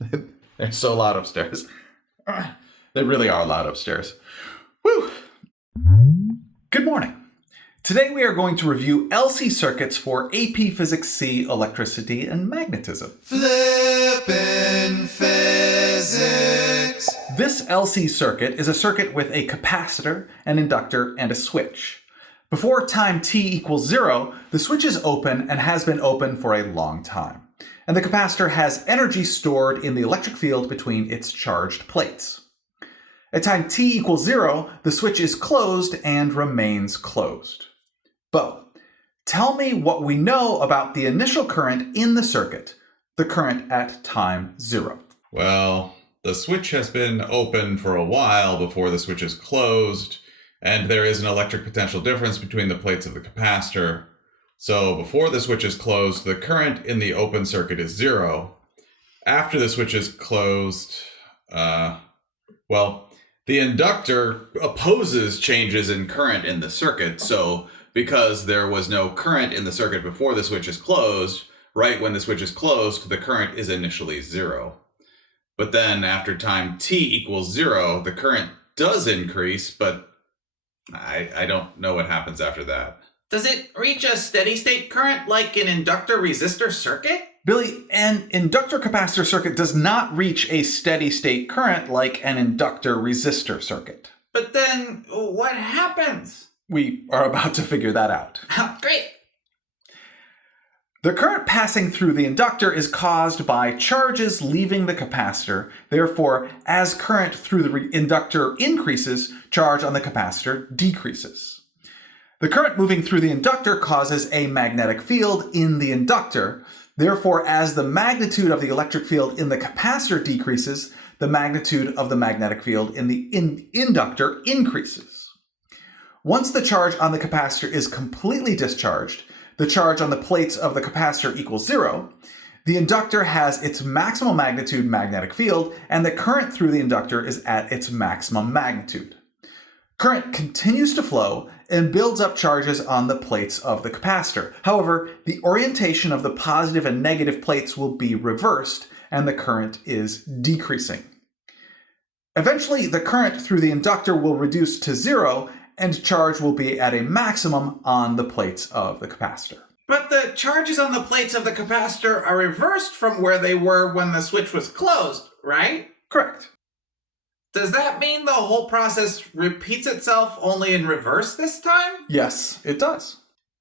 They're so loud upstairs. They really are loud upstairs. Woo! Good morning. Today we are going to review LC circuits for AP Physics C, Electricity, and Magnetism. Flippin' Physics! This LC circuit is a circuit with a capacitor, an inductor, and a switch. Before time t equals 0, the switch is open and has been open for a long time. And the capacitor has energy stored in the electric field between its charged plates. At time t equals 0, the switch is closed and remains closed. Bo, tell me what we know about the initial current in the circuit, the current at time 0. Well, the switch has been open for a while before the switch is closed, and there is an electric potential difference between the plates of the capacitor. So before the switch is closed, the current in the open circuit is 0. After the switch is closed, the inductor opposes changes in current in the circuit. So because there was no current in the circuit before the switch is closed, right when the switch is closed, the current is initially 0. But then after time t equals 0, the current does increase, but I don't know what happens after that. Does it reach a steady state current like an inductor resistor circuit? Billy, an inductor capacitor circuit does not reach a steady state current like an inductor resistor circuit. But then what happens? We are about to figure that out. Great. The current passing through the inductor is caused by charges leaving the capacitor. Therefore, as current through the inductor increases, charge on the capacitor decreases. The current moving through the inductor causes a magnetic field in the inductor. Therefore, as the magnitude of the electric field in the capacitor decreases, the magnitude of the magnetic field in the inductor increases. Once the charge on the capacitor is completely discharged, the charge on the plates of the capacitor equals 0, the inductor has its maximum magnitude magnetic field, and the current through the inductor is at its maximum magnitude. Current continues to flow and builds up charges on the plates of the capacitor. However, the orientation of the positive and negative plates will be reversed, and the current is decreasing. Eventually, the current through the inductor will reduce to 0, and charge will be at a maximum on the plates of the capacitor. But the charges on the plates of the capacitor are reversed from where they were when the switch was closed, right? Correct. Does that mean the whole process repeats itself only in reverse this time? Yes, it does.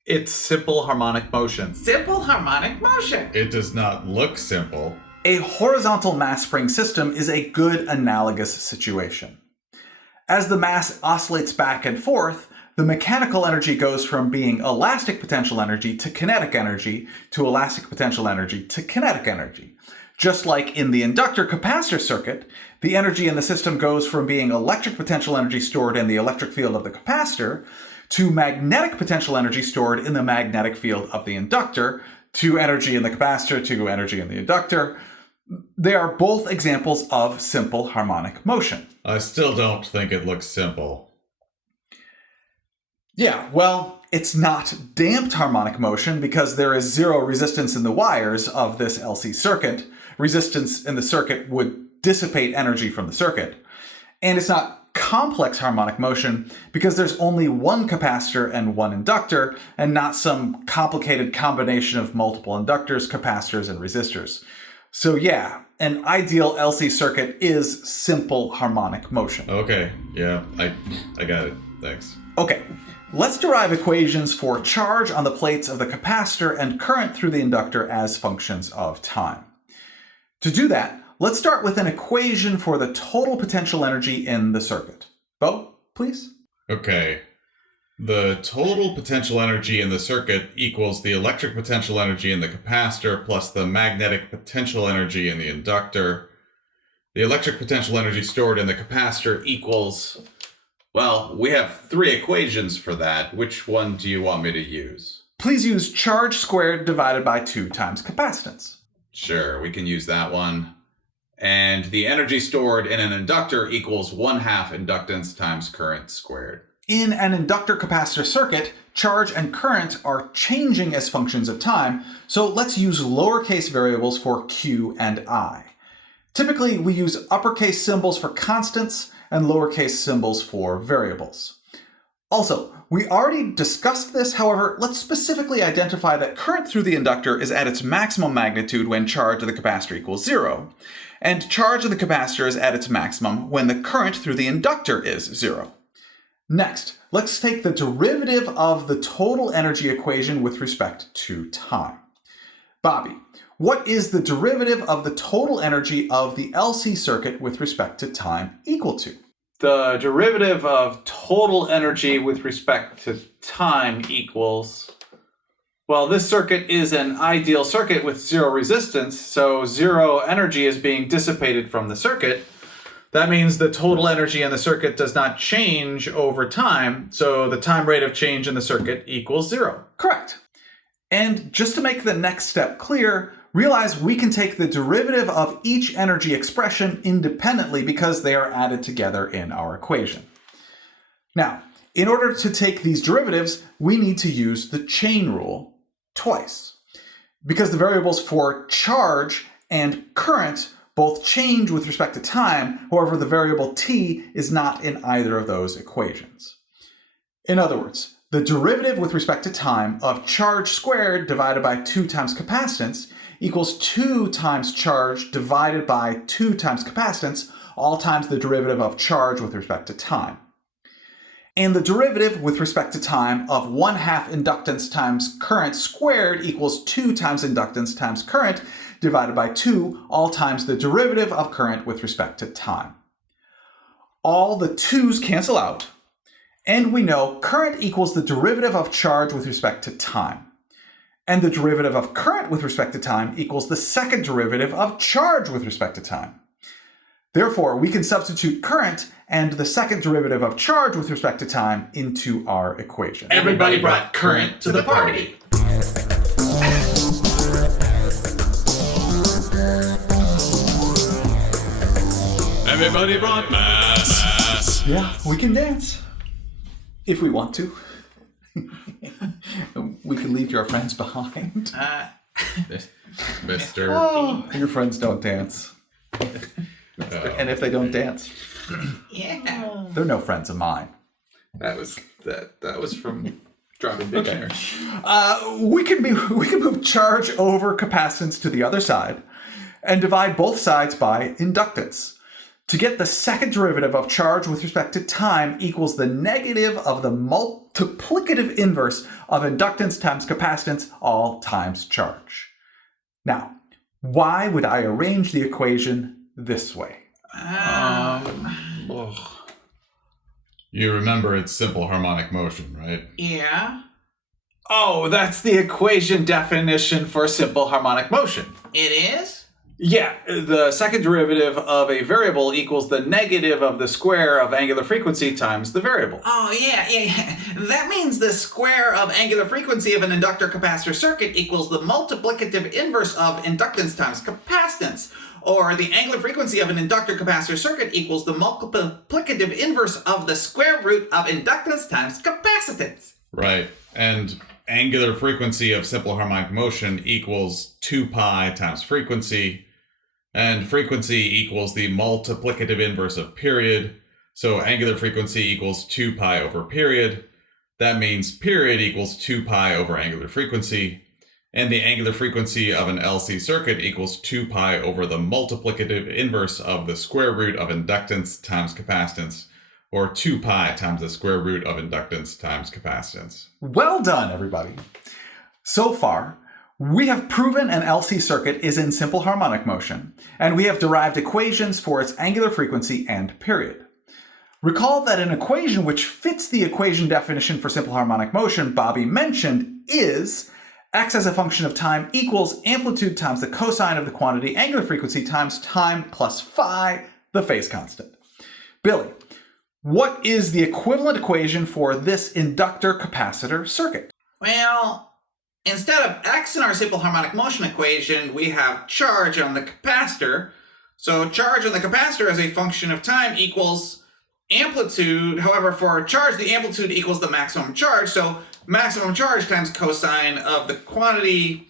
It's simple harmonic motion. Simple harmonic motion. It does not look simple. A horizontal mass spring system is a good analogous situation. As the mass oscillates back and forth, the mechanical energy goes from being elastic potential energy to kinetic energy to elastic potential energy to kinetic energy. Just like in the inductor capacitor circuit, the energy in the system goes from being electric potential energy stored in the electric field of the capacitor to magnetic potential energy stored in the magnetic field of the inductor, to energy in the capacitor to energy in the inductor. They are both examples of simple harmonic motion. I still don't think it looks simple. Yeah, well, it's not damped harmonic motion because there is 0 resistance in the wires of this LC circuit. Resistance in the circuit would dissipate energy from the circuit. And it's not complex harmonic motion because there's only one capacitor and one inductor, and not some complicated combination of multiple inductors, capacitors, and resistors. So yeah, an ideal LC circuit is simple harmonic motion. Okay, yeah, I got it. Thanks. Okay, let's derive equations for charge on the plates of the capacitor and current through the inductor as functions of time. To do that, let's start with an equation for the total potential energy in the circuit. Bo, please. Okay. The total potential energy in the circuit equals the electric potential energy in the capacitor plus the magnetic potential energy in the inductor. The electric potential energy stored in the capacitor equals... Well, we have 3 equations for that. Which one do you want me to use? Please use charge squared divided by 2 times capacitance. Sure, we can use that one. And the energy stored in an inductor equals 1/2 inductance times current squared. In an inductor capacitor circuit, charge and current are changing as functions of time, so let's use lowercase variables for Q and I. Typically, we use uppercase symbols for constants and lowercase symbols for variables. Also, we already discussed this, however, let's specifically identify that current through the inductor is at its maximum magnitude when charge of the capacitor equals 0, and charge of the capacitor is at its maximum when the current through the inductor is 0. Next, let's take the derivative of the total energy equation with respect to time. Bobby, what is the derivative of the total energy of the LC circuit with respect to time equal to? The derivative of total energy with respect to time equals, well, this circuit is an ideal circuit with zero resistance, so zero energy is being dissipated from the circuit. That means the total energy in the circuit does not change over time, so the time rate of change in the circuit equals 0. Correct. And just to make the next step clear, realize we can take the derivative of each energy expression independently because they are added together in our equation. Now, in order to take these derivatives, we need to use the chain rule twice. Because the variables for charge and current both change with respect to time, however, the variable t is not in either of those equations. In other words, the derivative with respect to time of charge squared divided by 2 times capacitance equals 2 times charge divided by 2 times capacitance, all times the derivative of charge with respect to time. And the derivative with respect to time of 1/2 inductance times current squared equals 2 times inductance times current divided by 2, all times the derivative of current with respect to time. All the 2's cancel out, and we know current equals the derivative of charge with respect to time. And the derivative of current with respect to time equals the second derivative of charge with respect to time. Therefore, we can substitute current and the second derivative of charge with respect to time into our equation. Everybody brought current to the party. Everybody brought mass. Yeah, we can dance. If we want to. We can leave your friends behind. Mr. Oh, your friends don't dance. And if they don't dance, Yeah. they're no friends of mine. That was from Dropping Dictionary. We can move charge over capacitance to the other side and divide both sides by inductance. To get the second derivative of charge with respect to time equals the negative of the multiplicative inverse of inductance times capacitance, all times charge. Now, why would I arrange the equation this way? You remember it's simple harmonic motion, right? Yeah. Oh, that's the equation definition for simple harmonic motion. It is? Yeah, the second derivative of a variable equals the negative of the square of angular frequency times the variable. Oh, yeah. That means the square of angular frequency of an inductor capacitor circuit equals the multiplicative inverse of inductance times capacitance. Or the angular frequency of an inductor capacitor circuit equals the multiplicative inverse of the square root of inductance times capacitance. Right. And angular frequency of simple harmonic motion equals 2 pi times frequency, and frequency equals the multiplicative inverse of period. So angular frequency equals 2 pi over period. That means period equals 2 pi over angular frequency, and the angular frequency of an LC circuit equals 2 pi over the multiplicative inverse of the square root of inductance times capacitance, or 2 pi times the square root of inductance times capacitance. Well done, everybody. So far, we have proven an LC circuit is in simple harmonic motion, and we have derived equations for its angular frequency and period. Recall that an equation which fits the equation definition for simple harmonic motion Bobby mentioned is x as a function of time equals amplitude times the cosine of the quantity angular frequency times time plus phi, the phase constant. Billy, what is the equivalent equation for this inductor capacitor circuit? Well, instead of x in our simple harmonic motion equation, we have charge on the capacitor. So charge on the capacitor as a function of time equals amplitude. However, for charge, the amplitude equals the maximum charge. So maximum charge times cosine of the quantity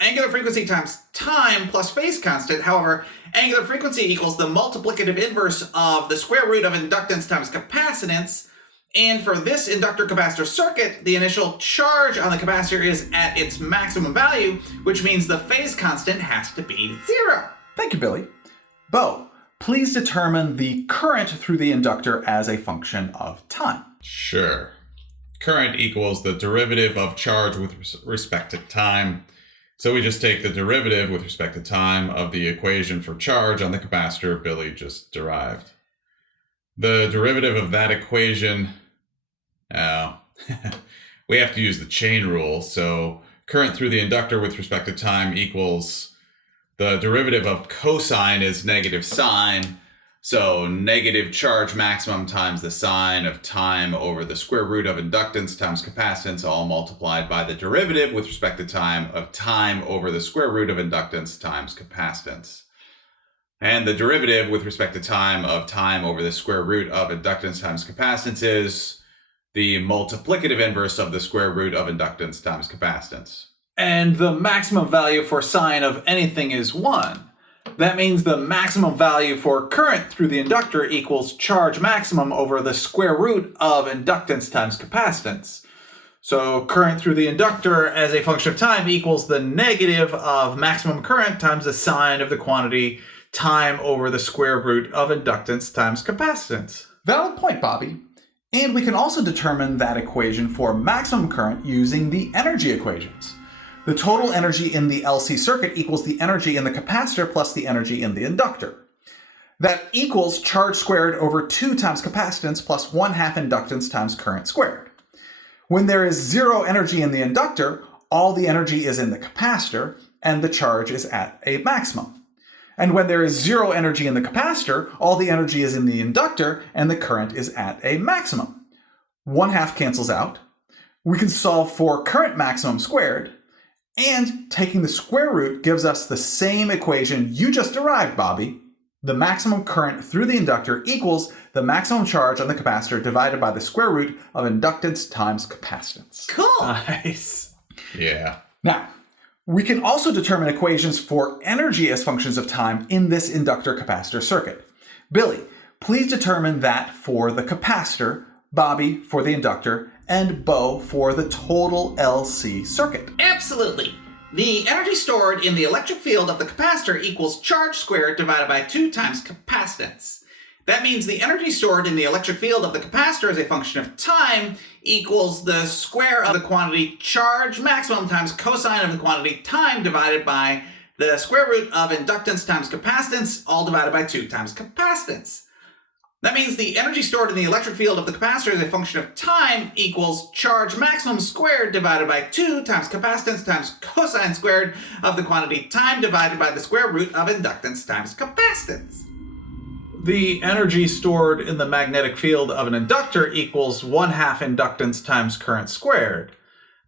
angular frequency times time plus phase constant. However, angular frequency equals the multiplicative inverse of the square root of inductance times capacitance. And for this inductor capacitor circuit, the initial charge on the capacitor is at its maximum value, which means the phase constant has to be 0. Thank you, Billy. Bo, please determine the current through the inductor as a function of time. Sure. Current equals the derivative of charge with respect to time. So we just take the derivative with respect to time of the equation for charge on the capacitor Billy just derived. The derivative of that equation, we have to use the chain rule. So current through the inductor with respect to time equals the derivative of cosine is negative sine. So negative charge maximum times the sine of time over the square root of inductance times capacitance, all multiplied by the derivative with respect to time of time over the square root of inductance times capacitance. And the derivative with respect to time of time over the square root of inductance times capacitance is the multiplicative inverse of the square root of inductance times capacitance. And the maximum value for sine of anything is 1. That means the maximum value for current through the inductor equals charge maximum over the square root of inductance times capacitance. So current through the inductor as a function of time equals the negative of maximum current times the sine of the quantity time over the square root of inductance times capacitance. Valid point, Bobby. And we can also determine that equation for maximum current using the energy equations. The total energy in the LC circuit equals the energy in the capacitor plus the energy in the inductor. That equals charge squared over 2 times capacitance plus 1/2 inductance times current squared. When there is 0 energy in the inductor, all the energy is in the capacitor and the charge is at a maximum. And when there is 0 energy in the capacitor, all the energy is in the inductor and the current is at a maximum. 1/2 cancels out. We can solve for current maximum squared, and taking the square root gives us the same equation you just derived, Bobby. The maximum current through the inductor equals the maximum charge on the capacitor divided by the square root of inductance times capacitance. Cool. Nice. Yeah. Now, we can also determine equations for energy as functions of time in this inductor capacitor circuit. Billy, please determine that for the capacitor, Bobby for the inductor, and Bo for the total LC circuit. Absolutely. The energy stored in the electric field of the capacitor equals charge squared divided by 2 times capacitance. That means the energy stored in the electric field of the capacitor as a function of time equals the square of the quantity charge maximum times cosine of the quantity time divided by the square root of inductance times capacitance, all divided by 2 times capacitance. That means the energy stored in the electric field of the capacitor as a function of time equals charge maximum squared divided by 2 times capacitance times cosine squared of the quantity time divided by the square root of inductance times capacitance. The energy stored in the magnetic field of an inductor equals 1/2 inductance times current squared.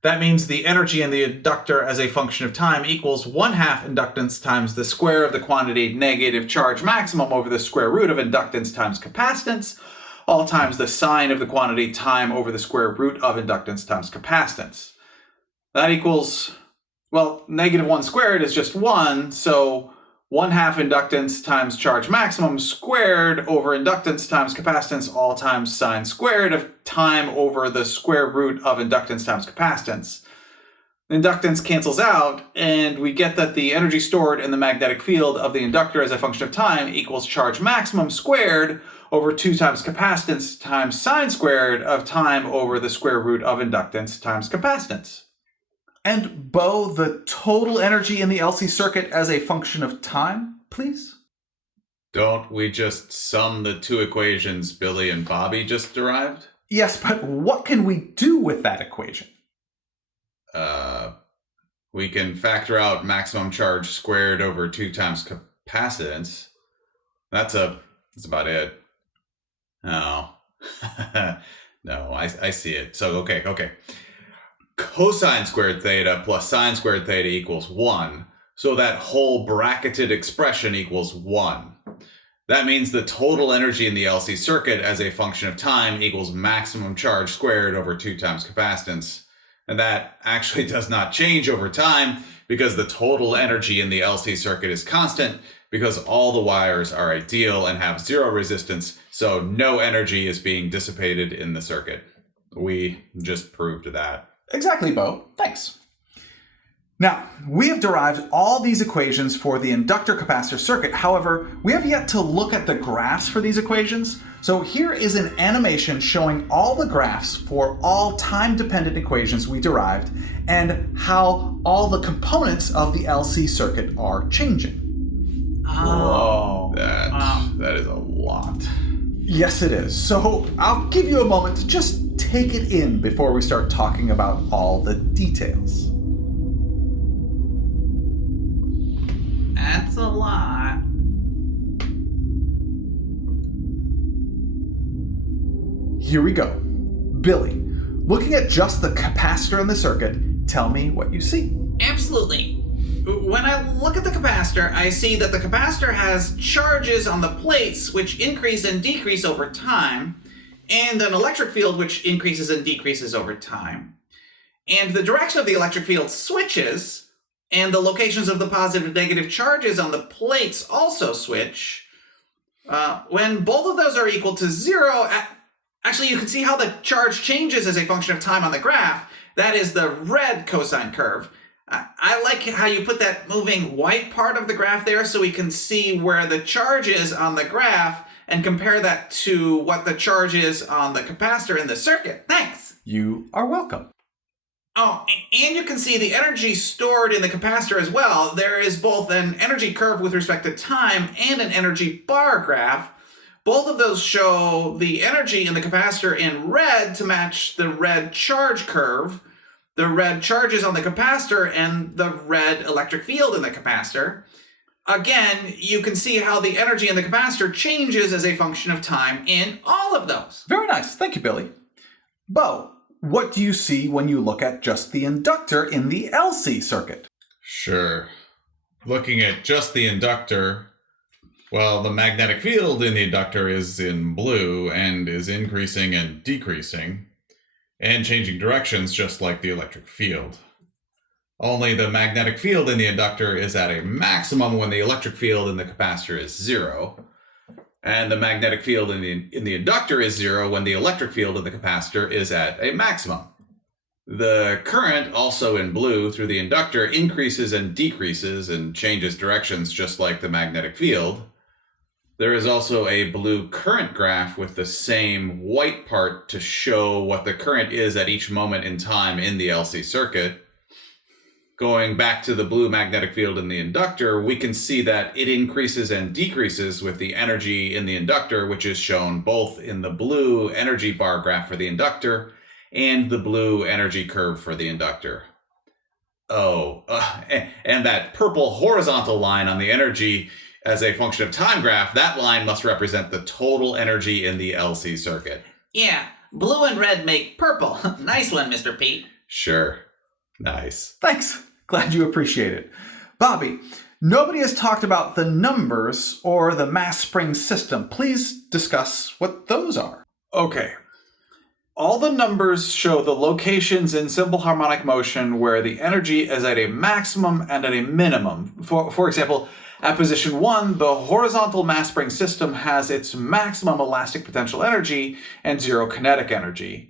That means the energy in the inductor as a function of time equals 1/2 inductance times the square of the quantity negative charge maximum over the square root of inductance times capacitance, all times the sine of the quantity time over the square root of inductance times capacitance. That equals, well, -1 squared is just 1, so 1/2 inductance times charge maximum squared over inductance times capacitance, all times sine squared of time over the square root of inductance times capacitance. Inductance cancels out, and we get that the energy stored in the magnetic field of the inductor as a function of time equals charge maximum squared over 2 times capacitance times sine squared of time over the square root of inductance times capacitance. And Bo, the total energy in the LC circuit as a function of time, please? Don't we just sum the 2 equations Billy and Bobby just derived? Yes, but what can we do with that equation? We can factor out maximum charge squared over 2 times capacitance. That's about it. No. No, I see it. So, okay. Cosine squared theta plus sine squared theta equals 1. So that whole bracketed expression equals 1. That means the total energy in the LC circuit as a function of time equals maximum charge squared over 2 times capacitance. And that actually does not change over time because the total energy in the LC circuit is constant because all the wires are ideal and have zero resistance, so no energy is being dissipated in the circuit. We just proved that. Exactly, Bo. Thanks. Now, we have derived all these equations for the inductor capacitor circuit. However, we have yet to look at the graphs for these equations. So here is an animation showing all the graphs for all time-dependent equations we derived and how all the components of the LC circuit are changing. Oh. That is a lot. Yes, it is. So I'll give you a moment to just take it in before we start talking about all the details. That's a lot. Here we go. Billy, looking at just the capacitor in the circuit, tell me what you see. Absolutely. When I look at the capacitor, I see that the capacitor has charges on the plates which increase and decrease over time, and an electric field which increases and decreases over time. And the direction of the electric field switches, and the locations of the positive and negative charges on the plates also switch. When both of those are equal to 0, actually you can see how the charge changes as a function of time on the graph. That is the red cosine curve. I like how you put that moving white part of the graph there so we can see where the charge is on the graph and compare that to what the charge is on the capacitor in the circuit. Thanks. You are welcome. Oh, and you can see the energy stored in the capacitor as well. There is both an energy curve with respect to time and an energy bar graph. Both of those show the energy in the capacitor in red to match the red charge curve, the red charges on the capacitor, and the red electric field in the capacitor. Again, you can see how the energy in the capacitor changes as a function of time in all of those. Very nice. Thank you, Billy. Bo, what do you see when you look at just the inductor in the LC circuit? Sure. Looking at just the inductor, well, the magnetic field in the inductor is in blue and is increasing and decreasing and changing directions just like the electric field. Only the magnetic field in the inductor is at a maximum when the electric field in the capacitor is 0. And the magnetic field in the inductor is 0 when the electric field in the capacitor is at a maximum. The current, also in blue, through the inductor increases and decreases and changes directions just like the magnetic field. There is also a blue current graph with the same white part to show what the current is at each moment in time in the LC circuit. Going back to the blue magnetic field in the inductor, we can see that it increases and decreases with the energy in the inductor, which is shown both in the blue energy bar graph for the inductor and the blue energy curve for the inductor. And that purple horizontal line on the energy as a function of time graph, that line must represent the total energy in the LC circuit. Yeah, blue and red make purple. Nice one, Mr. Pete. Sure. Nice. Thanks. Glad you appreciate it. Bobby, nobody has talked about the numbers or the mass spring system. Please discuss what those are. Okay. All the numbers show the locations in simple harmonic motion where the energy is at a maximum and at a minimum. For example, at position 1, the horizontal mass spring system has its maximum elastic potential energy and 0 kinetic energy.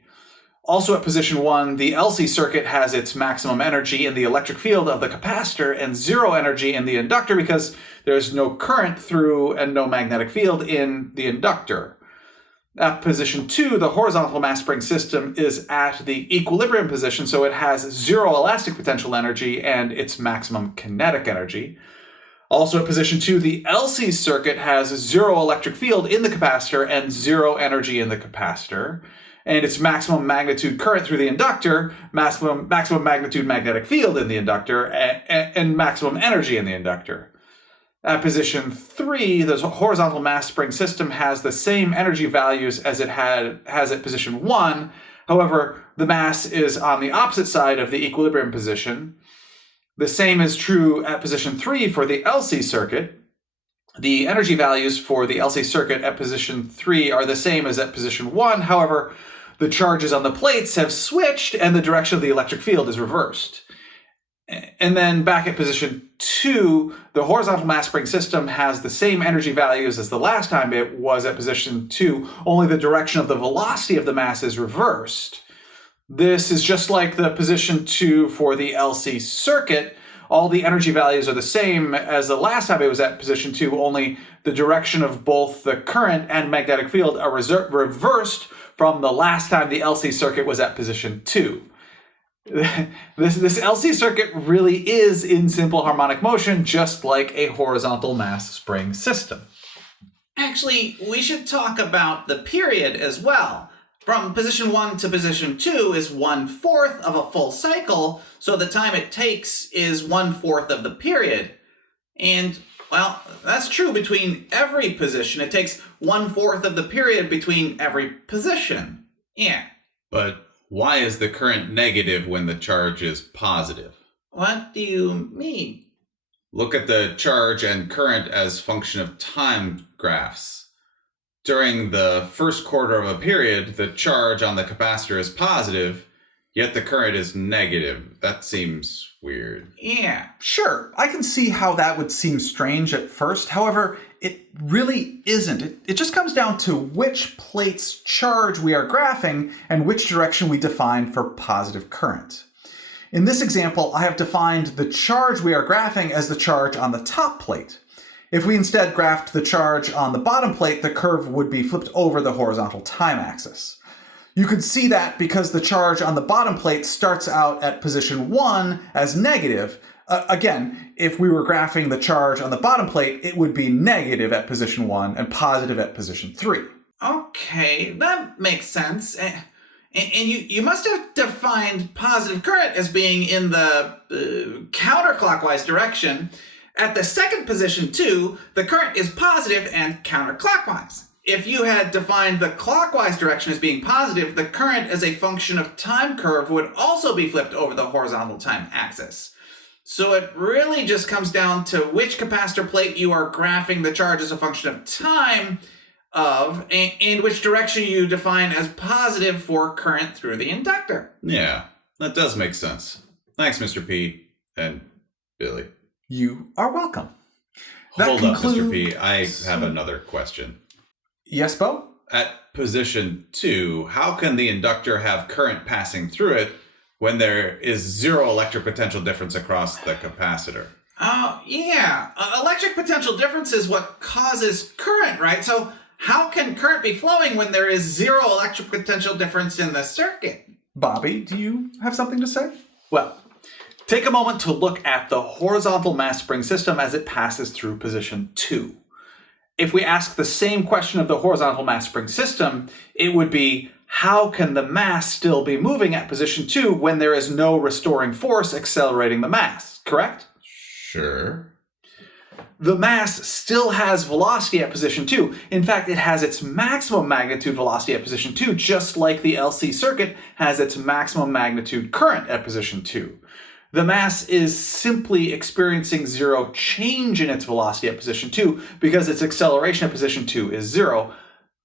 Also at position 1, the LC circuit has its maximum energy in the electric field of the capacitor and 0 energy in the inductor because there's no current through and no magnetic field in the inductor. At position 2, the horizontal mass spring system is at the equilibrium position, so it has 0 elastic potential energy and its maximum kinetic energy. Also at position 2, the LC circuit has 0 electric field in the capacitor and 0 energy in the capacitor. And its maximum magnitude current through the inductor, maximum magnitude magnetic field in the inductor, and maximum energy in the inductor. At position 3, the horizontal mass spring system has the same energy values as it has at position 1. However, the mass is on the opposite side of the equilibrium position. The same is true at position 3 for the LC circuit. The energy values for the LC circuit at position 3 are the same as at position 1. However, the charges on the plates have switched and the direction of the electric field is reversed. And then back at position 2, the horizontal mass spring system has the same energy values as the last time it was at position 2, only the direction of the velocity of the mass is reversed. This is just like the position 2 for the LC circuit. All the energy values are the same as the last time it was at position 2, only the direction of both the current and magnetic field are reversed from the last time the LC circuit was at position 2. This LC circuit really is in simple harmonic motion, just like a horizontal mass spring system. Actually, we should talk about the period as well. From position 1 to position 2 is 1/4 of a full cycle, so the time it takes is 1/4 of the period. And, well, that's true between every position. It takes 1/4 of the period between every position. Yeah. But why is the current negative when the charge is positive? What do you mean? Look at the charge and current as function of time graphs. During the first quarter of a period, the charge on the capacitor is positive, yet the current is negative. That seems weird. Yeah. Sure, I can see how that would seem strange at first. However, it really isn't. It just comes down to which plate's charge we are graphing and which direction we define for positive current. In this example, I have defined the charge we are graphing as the charge on the top plate. If we instead graphed the charge on the bottom plate, the curve would be flipped over the horizontal time axis. You could see that because the charge on the bottom plate starts out at position 1 as negative. Again, if we were graphing the charge on the bottom plate, it would be negative at position 1 and positive at position 3. Okay, that makes sense. And you must have defined positive current as being in the counterclockwise direction. At the second position, too, the current is positive and counterclockwise. If you had defined the clockwise direction as being positive, the current as a function of time curve would also be flipped over the horizontal time axis. So it really just comes down to which capacitor plate you are graphing the charge as a function of time of, and which direction you define as positive for current through the inductor. Yeah, that does make sense. Thanks, Mr. P. and Billy. You are welcome. Hold up, Mr. P. I have another question. Yes, Bo? At position 2, how can the inductor have current passing through it when there is zero electric potential difference across the capacitor? Oh, yeah. Electric potential difference is what causes current, right? So how can current be flowing when there is zero electric potential difference in the circuit? Bobby, do you have something to say? Well, take a moment to look at the horizontal mass spring system as it passes through position 2. If we ask the same question of the horizontal mass spring system, it would be, how can the mass still be moving at position 2 when there is no restoring force accelerating the mass, correct? Sure. The mass still has velocity at position 2. In fact, it has its maximum magnitude velocity at position 2, just like the LC circuit has its maximum magnitude current at position 2. The mass is simply experiencing zero change in its velocity at position 2 because its acceleration at position 2 is 0,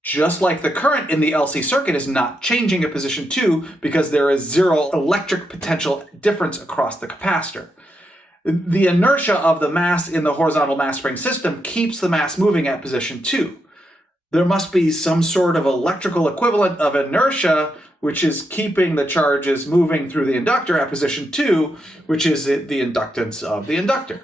just like the current in the LC circuit is not changing at position 2 because there is zero electric potential difference across the capacitor. The inertia of the mass in the horizontal mass spring system keeps the mass moving at position 2. There must be some sort of electrical equivalent of inertia which is keeping the charges moving through the inductor at position 2, which is the inductance of the inductor.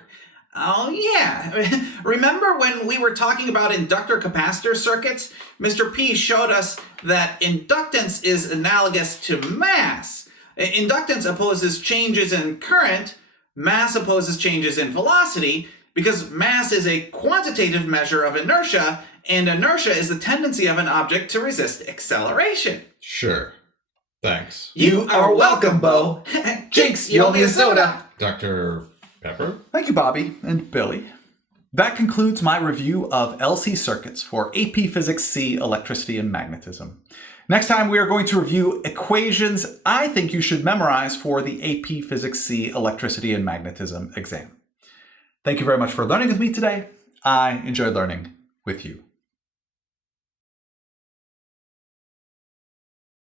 Oh, yeah. Remember when we were talking about inductor capacitor circuits? Mr. P showed us that inductance is analogous to mass. Inductance opposes changes in current, mass opposes changes in velocity, because mass is a quantitative measure of inertia, and inertia is the tendency of an object to resist acceleration. Sure. Thanks. You are welcome, Bo. Jinx, you owe me a soda. Dr. Pepper? Thank you, Bobby and Billy. That concludes my review of LC circuits for AP Physics C, Electricity and Magnetism. Next time we are going to review equations I think you should memorize for the AP Physics C, Electricity and Magnetism exam. Thank you very much for learning with me today. I enjoyed learning with you.